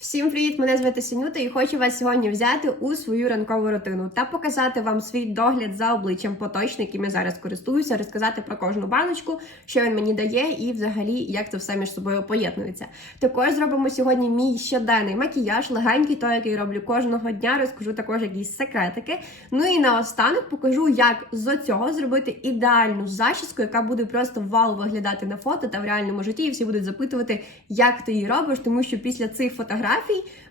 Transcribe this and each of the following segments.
Всім привіт! Мене звати Синюта і хочу вас сьогодні взяти у свою ранкову рутину та показати вам свій догляд за обличчям поточний, яким я зараз користуюся, розказати про кожну баночку, що він мені дає, і взагалі як це все між собою поєднується. Також зробимо сьогодні мій щоденний макіяж, легенький, той, який роблю кожного дня. Розкажу також якісь секретики. Ну і наостанок покажу, як з цього зробити ідеальну зачіску, яка буде просто вау виглядати на фото та в реальному житті. І всі будуть запитувати, як ти її робиш, тому що після цих фотографій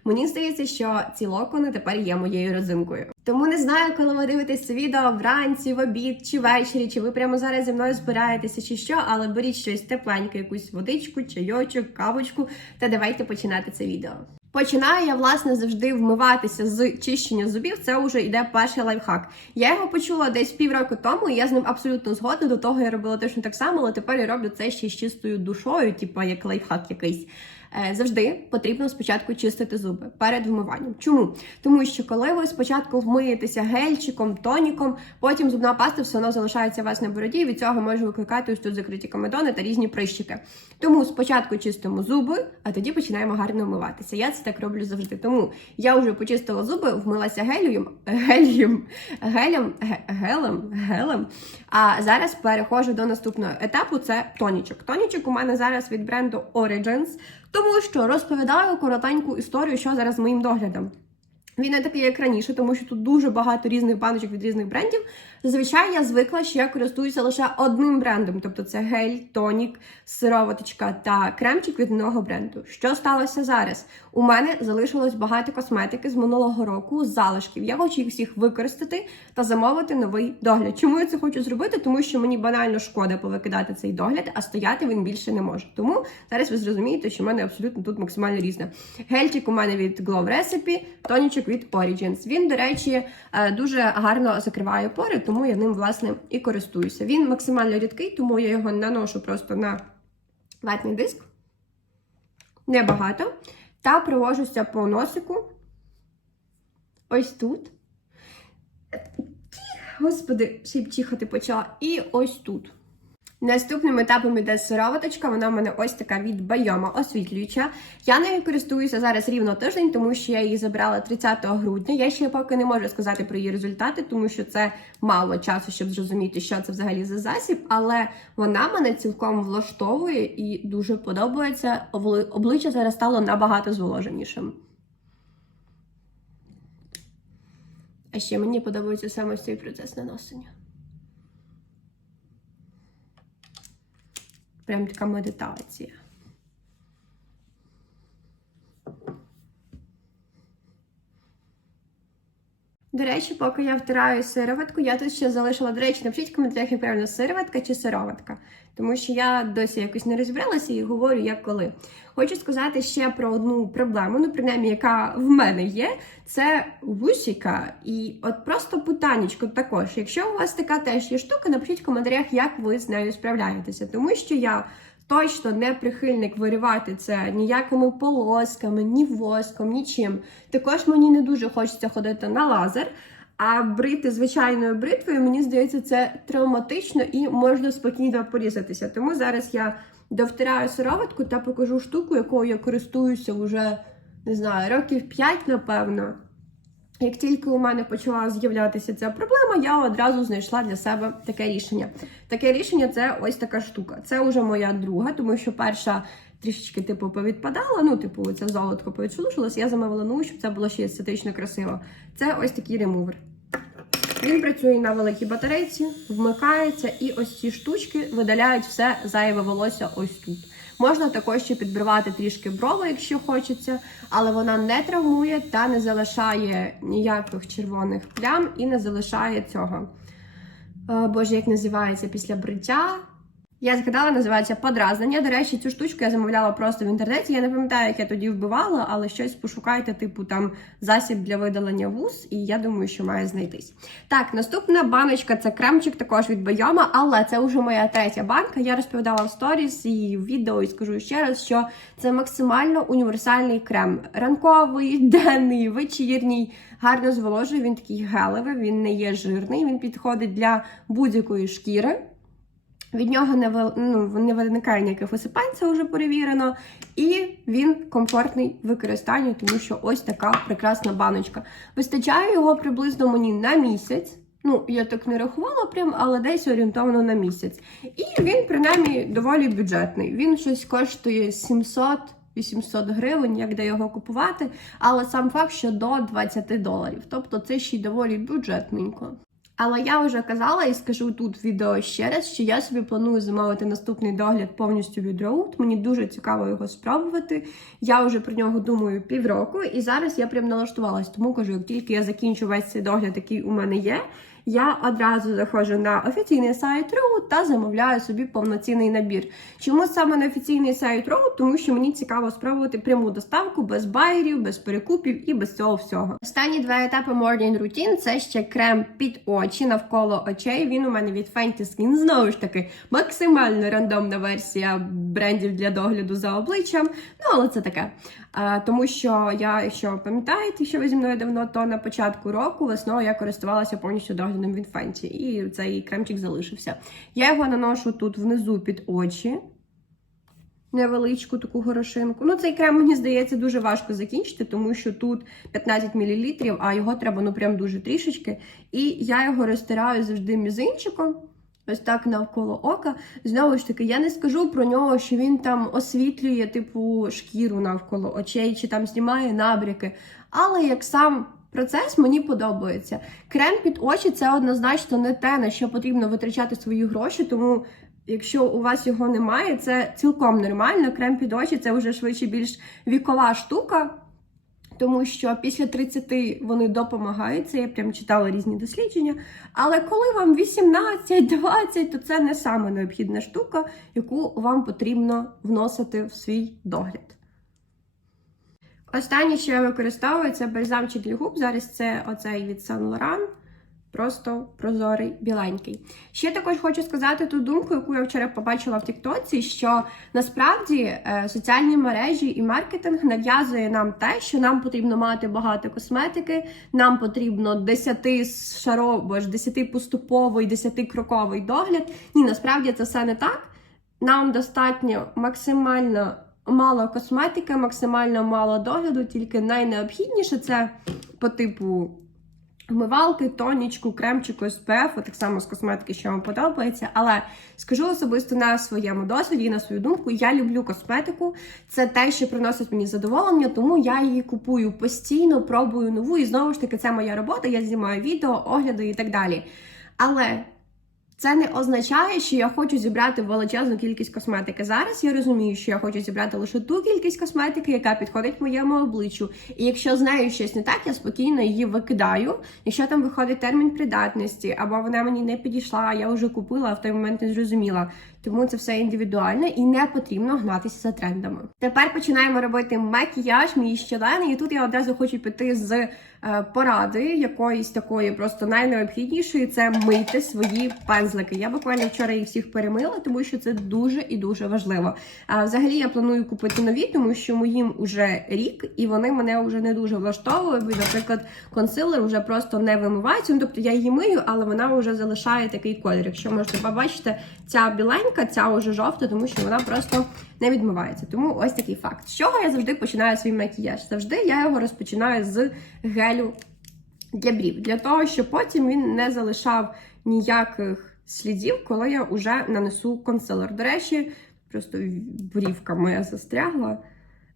мені здається, що ці локони тепер є моєю родзинкою. Тому не знаю, коли ви дивитесь це відео вранці, в обід чи ввечері, чи ви прямо зараз зі мною збираєтеся, чи що, але беріть щось тепленьке, якусь водичку, чайочок, кавочку, та давайте починати це відео. Починаю я власне завжди вмиватися з чищення зубів. Це вже йде перший лайфхак. Я його почула десь півроку тому, і я з ним абсолютно згодна. До того я робила точно так само, але тепер я роблю це ще з чистою душою, типу як лайфхак якийсь. Е, Завжди потрібно спочатку чистити зуби перед вмиванням. Чому? Тому що коли ви спочатку вмиєтеся гельчиком, тоніком, потім зубна паста все одно залишається у вас на бороді, і від цього може викликати ось тут закриті комедони та різні прищики. Тому спочатку чистимо зуби, а тоді починаємо гарно вмиватися. Я це так роблю завжди. Тому я вже почистила зуби, вмилася гелієм, гелієм, гелем, гелем, гелем. А зараз переходжу до наступного етапу. Це тонічок. Тонічок у мене зараз від бренду Origins, тому що розповідаю коротеньку історію, що зараз з моїм доглядом. Він не такий, як раніше, тому що тут дуже багато різних баночок від різних брендів. Зазвичай я звикла, що я користуюся лише одним брендом, тобто це гель, тонік, сироваточка та кремчик від одного бренду. Що сталося зараз? У мене залишилось багато косметики з минулого року, з залишків. Я хочу їх всіх використати та замовити новий догляд. Чому я це хочу зробити? Тому що мені банально шкода повикидати цей догляд, а стояти він більше не може. Тому зараз ви зрозумієте, що в мене абсолютно тут максимально різне. Гельчик у мене від Glow Recipe, тонічок від Origins. Він, до речі, е, дуже гарно закриває пори, тому я ним власне і користуюся. Він максимально рідкий, тому я його наношу просто на ватний диск. Небагато. Та провожуся по носику. Ось тут. Господи, ще й чихати почала. І ось тут. Наступним етапом іде сироваточка, вона в мене ось така від Байома освітлююча. Я нею користуюся зараз рівно тиждень, тому що я її забрала 30 грудня. Я ще поки не можу сказати про її результати, тому що це мало часу, щоб зрозуміти, що це взагалі за засіб. Але вона мене цілком влаштовує і дуже подобається. Обличчя зараз стало набагато зволоженішим. А ще мені подобається саме цей процес наносення. Прям така медитація. До речі, поки я втираю сироватку, я тут ще залишила, до речі, напишіть в коментарях, як правильно сироватка чи сироватка. Тому що я досі якось не розбиралася і говорю, як коли. Хочу сказати ще про одну проблему, ну принаймні, яка в мене є, це вусіка. І от просто питаннячко також. Якщо у вас така теж є штука, напишіть в коментарях, як ви з нею справляєтеся. Тому що я точно не прихильник виривати це ніякими полосками, ні воском, нічим. Також мені не дуже хочеться ходити на лазер. А брити звичайною бритвою, мені здається, це травматично і можна спокійно порізатися. Тому зараз я довтираю сироватку та покажу штуку, якою я користуюся вже не знаю, років 5, напевно. Як тільки у мене почала з'являтися ця проблема, я одразу знайшла для себе таке рішення. Таке рішення це ось така штука. Це вже моя друга, тому що перша трішечки типу повідпадала. Ну, типу, це золотко повідшелушилось. Я замовила нову, щоб це було ще естетично красиво. Це ось такий ремувер. Він працює на великій батарейці, вмикається, і ось ці штучки видаляють все зайве волосся ось тут. Можна також ще підбривати трішки брови, якщо хочеться, але вона не травмує та не залишає ніяких червоних плям і не залишає цього. Е, Боже, як називається після бриття? Я згадала, називається подразнення. До речі, цю штучку я замовляла просто в інтернеті. Я не пам'ятаю, як я тоді вбивала, але щось пошукайте, типу там засіб для видалення вуз, і я думаю, що має знайтись. Так, наступна баночка це кремчик також від Байома, але це вже моя третя банка. Я розповідала в сторіс і в відео, і скажу ще раз, що це максимально універсальний крем. Ранковий, денний, вечірній. Гарно зволожує. Він такий гелевий, він не є жирний, він підходить для будь-якої шкіри. Від нього не ну, не виникає ніяких висипань, це вже перевірено. І він комфортний в використанні, тому що ось така прекрасна баночка. Вистачає його приблизно мені на місяць. Ну, я так не рахувала прям, але десь орієнтовно на місяць. І він, принаймні, доволі бюджетний. Він щось коштує 700 800 гривень, як де його купувати, але сам факт, що до 20 доларів. Тобто це ще й доволі бюджетненько. Але я вже казала і скажу тут відео ще раз, що я собі планую замовити наступний догляд повністю від Road. Мені дуже цікаво його спробувати. Я вже про нього думаю півроку, і зараз я прям налаштувалась. Тому кажу, як тільки я закінчу весь цей догляд, який у мене є, я одразу заходжу на офіційний сайт Road та замовляю собі повноцінний набір. Чому саме на офіційний сайт Road? Тому що мені цікаво спробувати пряму доставку без байерів, без перекупів і без цього всього. Останні два етапи Morning Routine – це ще крем під очі навколо очей. Він у мене від Fenty Skin. Знову ж таки, максимально рандомна версія брендів для догляду за обличчям. Ну, але це таке. А, тому що я, якщо пам'ятаєте, що ви зі мною давно, то на початку року весною я користувалася повністю доглядом від Fenty. І цей кремчик залишився. Я його наношу тут внизу під очі. Невеличку таку горошинку. Ну, цей крем, мені здається, дуже важко закінчити, тому що тут 15 мл, а його треба ну прям дуже трішечки. І я його розтираю завжди мізинчиком. Ось так навколо ока. Знову ж таки, я не скажу про нього, що він там освітлює, типу, шкіру навколо очей, чи там знімає набряки. Але як сам процес мені подобається. Крем під очі це однозначно не те, на що потрібно витрачати свої гроші, тому. Якщо у вас його немає, це цілком нормально. Крем під очі це вже швидше більш вікова штука, тому що після 30 вони допомагають. Це я прям читала різні дослідження. Але коли вам 18-20, то це не саме необхідна штука, яку вам потрібно вносити в свій догляд. Останнє, що я використовую, це бальзамчик для губ. Зараз це оцей від Saint Laurent. Просто прозорий, біленький. Ще також хочу сказати ту думку, яку я вчора побачила в Тіктоці, що насправді е, соціальні мережі і маркетинг нав'язує нам те, що нам потрібно мати багато косметики, нам потрібно 10 шаров, бо ж 10 поступовий, 10 кроковий догляд. Ні, насправді це все не так. Нам достатньо максимально мало косметики, максимально мало догляду, тільки найнеобхідніше це по типу. Вмивалки, тонічку, кремчику SPF, так само з косметики, що вам подобається. Але скажу особисто на своєму досвіді і на свою думку, я люблю косметику. Це те, що приносить мені задоволення, тому я її купую постійно, пробую нову. І знову ж таки, це моя робота. Я знімаю відео, огляди і так далі. Але це не означає, що я хочу зібрати величезну кількість косметики. Зараз я розумію, що я хочу зібрати лише ту кількість косметики, яка підходить моєму обличчю. І якщо з нею щось не так, я спокійно її викидаю. Якщо там виходить термін придатності, або вона мені не підійшла, я вже купила, а в той момент не зрозуміла. Тому це все індивідуально і не потрібно гнатися за трендами. Тепер починаємо робити макіяж, мій щелени, і тут я одразу хочу піти з е, поради якоїсь такої просто найнеобхіднішої це мити свої пензлики. Я буквально вчора їх всіх перемила, тому що це дуже і дуже важливо. А взагалі я планую купити нові, тому що моїм уже рік, і вони мене вже не дуже влаштовують. Наприклад, консилер вже просто не вимивається. Ну, тобто я її мию, але вона вже залишає такий колір. Якщо можете побачити, ця біленька, ця вже жовта, тому що вона просто не відмивається. Тому ось такий факт. З чого я завжди починаю свій макіяж? Завжди я його розпочинаю з гелю для брів, для того, щоб потім він не залишав ніяких слідів, коли я вже нанесу консилер. До речі, просто брівка моя застрягла.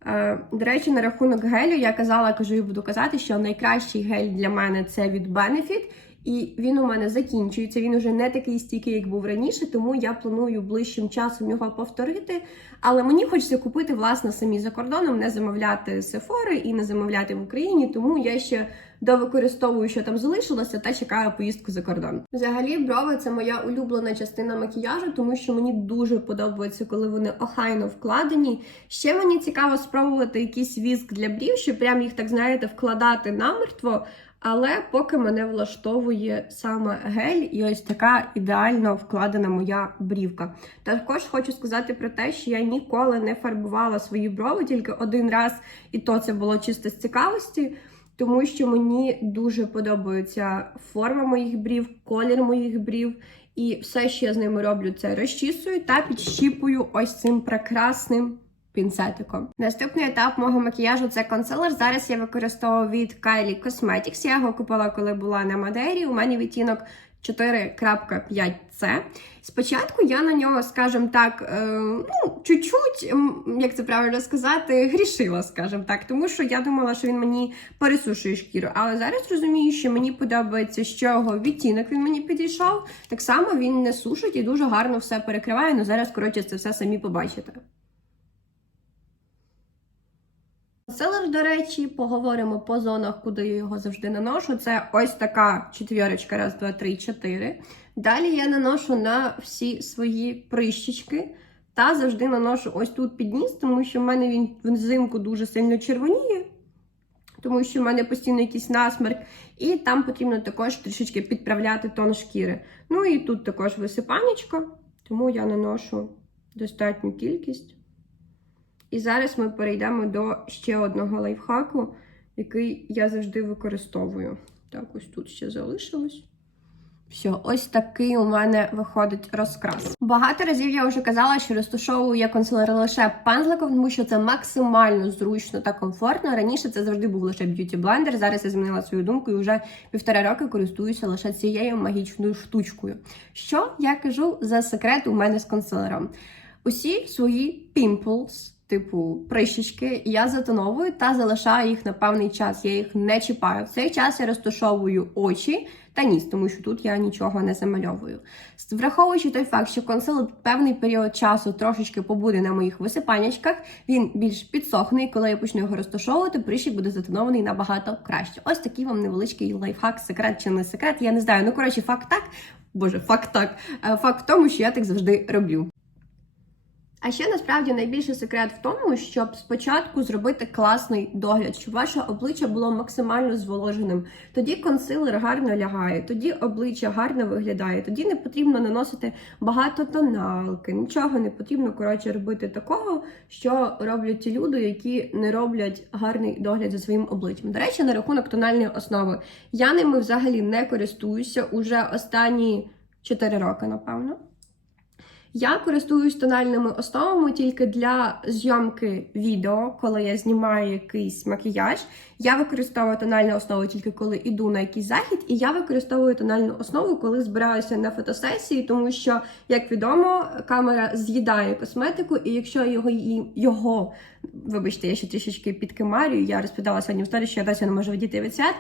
Е, До речі, на рахунок гелю я казала, кажу і буду казати, що найкращий гель для мене це від Benefit. І він у мене закінчується. Він уже не такий стійкий, як був раніше, тому я планую ближчим часом його повторити. Але мені хочеться купити власне самі за кордоном, не замовляти сефори і не замовляти в Україні. Тому я ще довикористовую, що там залишилося, та чекаю поїздку за кордон. Взагалі, брови це моя улюблена частина макіяжу, тому що мені дуже подобається, коли вони охайно вкладені. Ще мені цікаво спробувати якийсь віск для брів, щоб прям їх так знаєте вкладати намертво. Але поки мене влаштовує саме гель і ось така ідеально вкладена моя брівка. Також хочу сказати про те, що я ніколи не фарбувала свої брови, тільки один раз, і то це було чисто з цікавості. Тому що мені дуже подобається форма моїх брів, колір моїх брів. І все, що я з ними роблю, це розчісую та підщіпую ось цим прекрасним пінцетиком. Наступний етап мого макіяжу це консилер. Зараз я використовую від Kylie Cosmetics. Я його купила, коли була на Мадері. У мене відтінок 4.5C. Спочатку я на нього, скажімо так, е, ну, чуть-чуть, як це правильно сказати, грішила, скажімо так, тому що я думала, що він мені пересушує шкіру. Але зараз розумію, що мені подобається, з чого відтінок він мені підійшов. Так само він не сушить і дуже гарно все перекриває. Ну зараз, коротше, це все самі побачите. Консилер, до речі, поговоримо по зонах, куди я його завжди наношу. Це ось така четвірочка, раз, два, три, чотири. Далі я наношу на всі свої прищічки. Та завжди наношу ось тут під ніс, тому що в мене він взимку дуже сильно червоніє, тому що в мене постійно якийсь насмерк. І там потрібно також трішечки підправляти тон шкіри. Ну і тут також висипанечко, тому я наношу достатню кількість. І зараз ми перейдемо до ще одного лайфхаку, який я завжди використовую. Так, ось тут ще залишилось. Все, ось такий у мене виходить розкрас. Багато разів я вже казала, що розташовую я консилер лише пензликом, тому що це максимально зручно та комфортно. Раніше це завжди був лише б'юті блендер. Зараз я змінила свою думку і вже півтора роки користуюся лише цією магічною штучкою. Що я кажу за секрет у мене з консилером? Усі свої pimples, типу прищічки, я затоновую та залишаю їх на певний час. Я їх не чіпаю. В цей час я розташовую очі та ніс, тому що тут я нічого не замальовую. Враховуючи той факт, що консилер певний період часу трошечки побуде на моїх висипанячках, він більш підсохне, і коли я почну його розташовувати, прищик буде затонований набагато краще. Ось такий вам невеличкий лайфхак, секрет чи не секрет. Я не знаю. Ну коротше, факт так. Боже, факт так. Е, Факт в тому, що я так завжди роблю. А ще насправді найбільший секрет в тому, щоб спочатку зробити класний догляд, щоб ваше обличчя було максимально зволоженим. Тоді консилер гарно лягає, тоді обличчя гарно виглядає, тоді не потрібно наносити багато тоналки, нічого не потрібно коротше робити такого, що роблять ті люди, які не роблять гарний догляд за своїм обличчям. До речі, на рахунок тональної основи я ними взагалі не користуюся уже останні 4 роки, напевно. Я користуюсь тональними основами тільки для зйомки відео, коли я знімаю якийсь макіяж. Я використовую тональну основу тільки коли йду на якийсь захід, і я використовую тональну основу, коли збираюся на фотосесії, тому що, як відомо, камера з'їдає косметику, і якщо його його, вибачте, я ще трішечки підкимарюю, я розповідала сьогодні в сторі, що я досі не можу відійти від свят.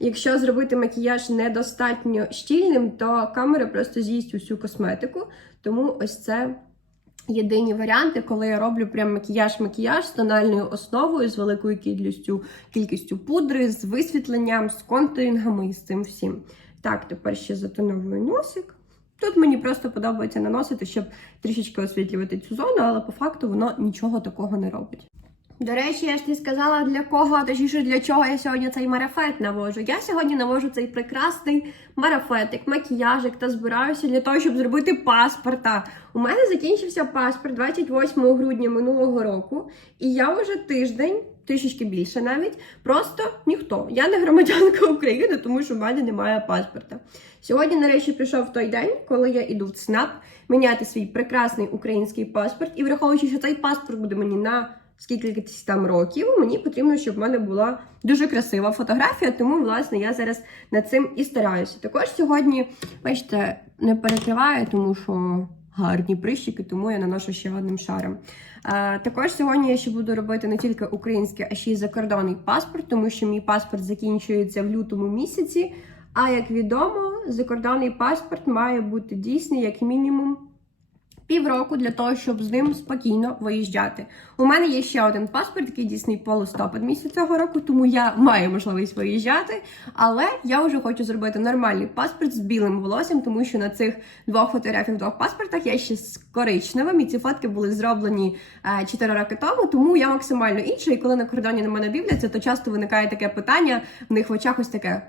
Якщо зробити макіяж недостатньо щільним, то камера просто з'їсть усю косметику. Тому ось це єдині варіанти, коли я роблю прям макіяж-макіяж з тональною основою, з великою кількістю, кількістю пудри, з висвітленням, з контурінгами і з цим всім. Так, тепер ще затоновую носик. Тут мені просто подобається наносити, щоб трішечки освітлювати цю зону, але по факту воно нічого такого не робить. До речі, я ж не сказала для кого, а точніше для чого я сьогодні цей марафет навожу. Я сьогодні навожу цей прекрасний марафетик, макіяжик та збираюся для того, щоб зробити паспорта. У мене закінчився паспорт 28 грудня минулого року, і я вже тиждень, трішечки більше навіть, просто ніхто. Я не громадянка України, тому що в мене немає паспорта. Сьогодні, нарешті, прийшов той день, коли я іду в ЦНАП міняти свій прекрасний український паспорт, і враховуючи, що цей паспорт буде мені на скільки там років, мені потрібно, щоб в мене була дуже красива фотографія, тому, власне, я зараз над цим і стараюся. Також сьогодні, бачите, не перекриваю, тому що гарні прищики, тому я наношу ще одним шаром. А, також сьогодні я ще буду робити не тільки український, а ще й закордонний паспорт, тому що мій паспорт закінчується в лютому місяці. А як відомо, закордонний паспорт має бути дійсний як мінімум півроку для того, щоб з ним спокійно виїжджати. У мене є ще один паспорт, який дійсний по місяць цього року, тому я маю можливість виїжджати. Але я вже хочу зробити нормальний паспорт з білим волоссям, тому що на цих двох фотографіях, двох паспортах я ще з коричневим, і ці фотки були зроблені 4 роки тому, тому я максимально інша. І коли на кордоні на мене дивляться, то часто виникає таке питання в них в очах ось таке.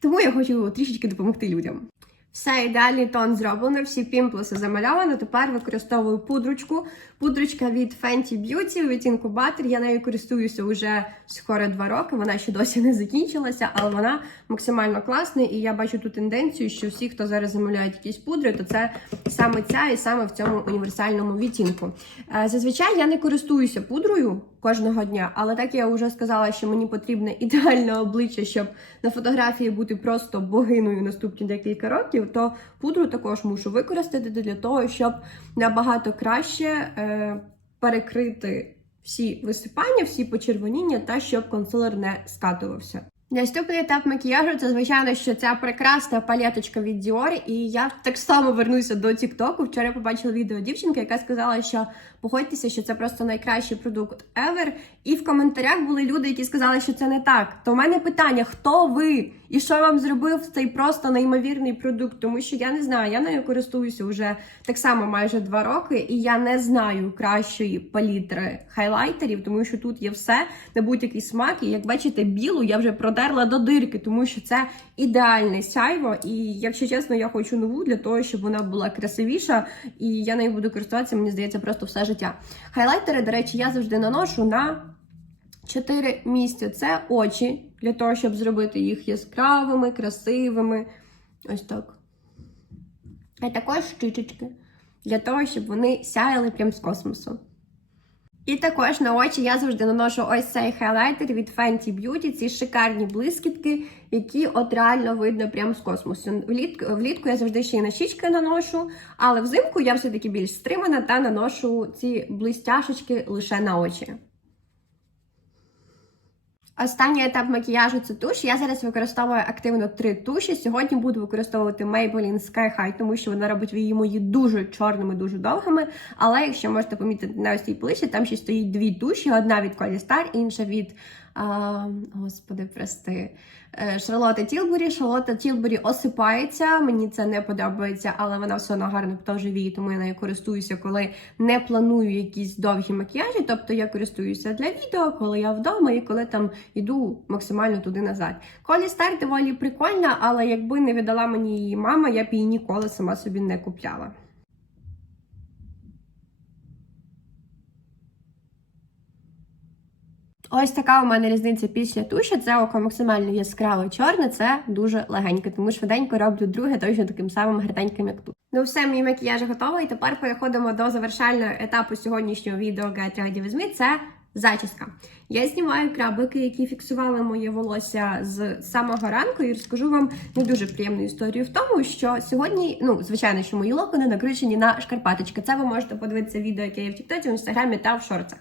Тому я хочу трішечки допомогти людям. Все, ідеальний тон зроблено, всі пімплеси замальовано. Тепер використовую пудручку. Пудручка від Fenty Beauty від інкубатор. Я нею користуюся вже скоро два роки. Вона ще досі не закінчилася, але вона максимально класна. І я бачу ту тенденцію, що всі, хто зараз замовляють якісь пудри, то це саме ця і саме в цьому універсальному відтінку. Е, Зазвичай я не користуюся пудрою кожного дня, але так я вже сказала, що мені потрібне ідеальне обличчя, щоб на фотографії бути просто богиною наступні декілька років, то пудру також мушу використати для того, щоб набагато краще е, перекрити всі висипання, всі почервоніння та щоб консилер не скатувався. Наступний етап макіяжу це, звичайно, що ця прекрасна палеточка від Dior. І я так само вернуся до TikTok. Вчора побачила відео дівчинки, яка сказала, що погодьтеся, що це просто найкращий продукт ever. І в коментарях були люди, які сказали, що це не так. То в мене питання: хто ви? І що вам зробив цей просто неймовірний продукт? Тому що я не знаю, я нею користуюся вже так само майже два роки, і я не знаю кращої палітри хайлайтерів, тому що тут є все на будь-який смак. І як бачите, білу я вже продерла до дирки, тому що це ідеальне сяйво. І якщо чесно, я хочу нову для того, щоб вона була красивіша, і я нею буду користуватися, мені здається, просто все життя. Хайлайтери, до речі, я завжди наношу на 4 місця. Це очі, для того, щоб зробити їх яскравими, красивими. Ось так. А також щичечки, для того, щоб вони сяяли прямо з космосу. І також на очі я завжди наношу ось цей хайлайтер від Fenty Beauty, ці шикарні блискітки, які от реально видно прямо з космосу. Влітку, влітку я завжди ще й на щічки наношу, але взимку я все-таки більш стримана та наношу ці блистяшечки лише на очі. Останній етап макіяжу це туш. Я зараз використовую активно три туші. Сьогодні буду використовувати Maybelline Sky High, тому що вона робить її мої дуже чорними, дуже довгими. Але якщо можете помітити на ось цій поличці, там ще стоїть дві туші: одна від Star, інша від господи, прости. Шарлотта Тілбурі. Шарлотта Тілбурі осипається. Мені це не подобається, але вона все одно гарно віє, тому я нею користуюся, коли не планую якісь довгі макіяжі. Тобто я користуюся для відео, коли я вдома і коли там йду максимально туди назад. Колі Стар доволі прикольна, але якби не віддала мені її мама, я б її ніколи сама собі не купляла. Ось така у мене різниця після туші. Це око максимально яскраво чорне, це дуже легеньке, тому швиденько роблю друге точно таким самим гарненьким, як тут. Ну все, мій макіяж готовий. І тепер переходимо до завершального етапу сьогоднішнього відео Get Ready With Me. Це зачіска. Я знімаю крабики, які фіксували моє волосся з самого ранку, і розкажу вам не дуже приємну історію в тому, що сьогодні, ну, звичайно, що мої локони накручені на шкарпаточки. Це ви можете подивитися відео, яке є в Тіктоці, в інстаграмі та в шорцах.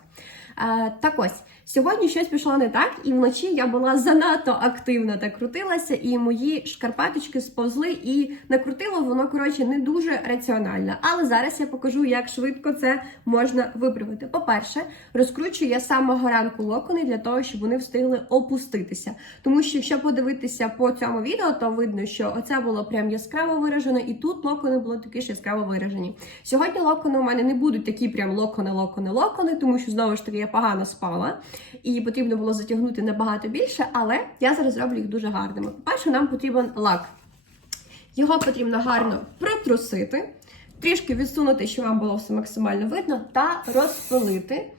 Е, так ось, сьогодні щось пішло не так, і вночі я була занадто активна та крутилася, і мої шкарпаточки сповзли і накрутило воно, коротше, не дуже раціонально. Але зараз я покажу, як швидко це можна виправити. По-перше, розкручую я з самого ранку локони для того, щоб вони встигли опуститися. Тому що, якщо подивитися по цьому відео, то видно, що оце було прям яскраво виражено, і тут локони були такі ж яскраво виражені. Сьогодні локони у мене не будуть такі прям локони, локони, локони, тому що знову ж таки я погано спала, і потрібно було затягнути набагато більше, але я зараз зроблю їх дуже гарними. По-перше, нам потрібен лак. Його потрібно гарно протрусити, трішки відсунути, щоб вам було все максимально видно, та розпилити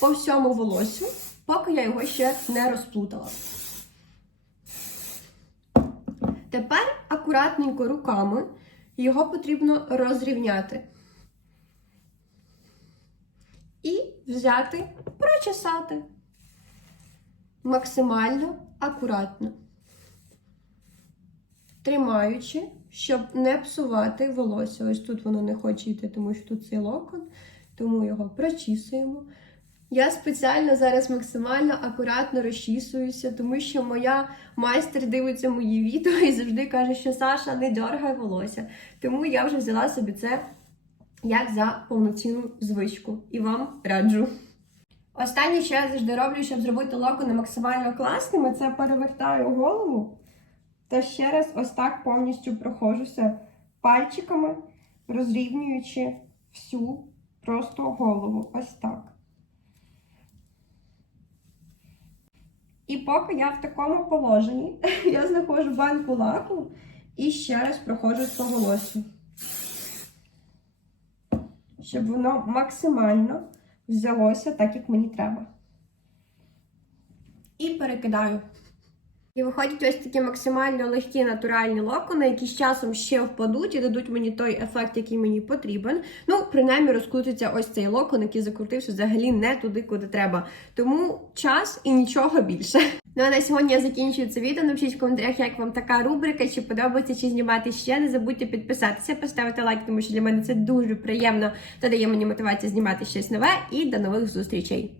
по всьому волосю, поки я його ще не розплутала. Тепер акуратненько руками його потрібно розрівняти. І взяти, прочесати максимально акуратно, тримаючи, щоб не псувати волосся. Ось тут воно не хоче йти, тому що тут цей локон, тому його прочісуємо. Я спеціально зараз максимально акуратно розчісуюся, тому що моя майстер дивиться мої відео і завжди каже, що Саша не дергай волосся. Тому я вже взяла собі це як за повноцінну звичку і вам раджу. Останнє, що я завжди роблю, щоб зробити локони максимально класними, це перевертаю голову та ще раз ось так повністю проходжуся пальчиками, розрівнюючи всю просто голову. Ось так. І поки я в такому положенні, я знаходжу банку лаку І ще раз проходжусь по волосю. Щоб воно максимально взялося так, як мені треба. І перекидаю. І виходять ось такі максимально легкі натуральні локони, які з часом ще впадуть і дадуть мені той ефект, який мені потрібен. Ну, принаймні, розкрутиться ось цей локон, який закрутився взагалі не туди, куди треба. Тому час і нічого більше. Ну а на сьогодні я закінчую це відео. Напишіть в коментарях, як вам така рубрика, чи подобається, чи знімати ще. Не забудьте підписатися, поставити лайк, тому що для мене це дуже приємно та дає мені мотивацію знімати щось нове. І до нових зустрічей!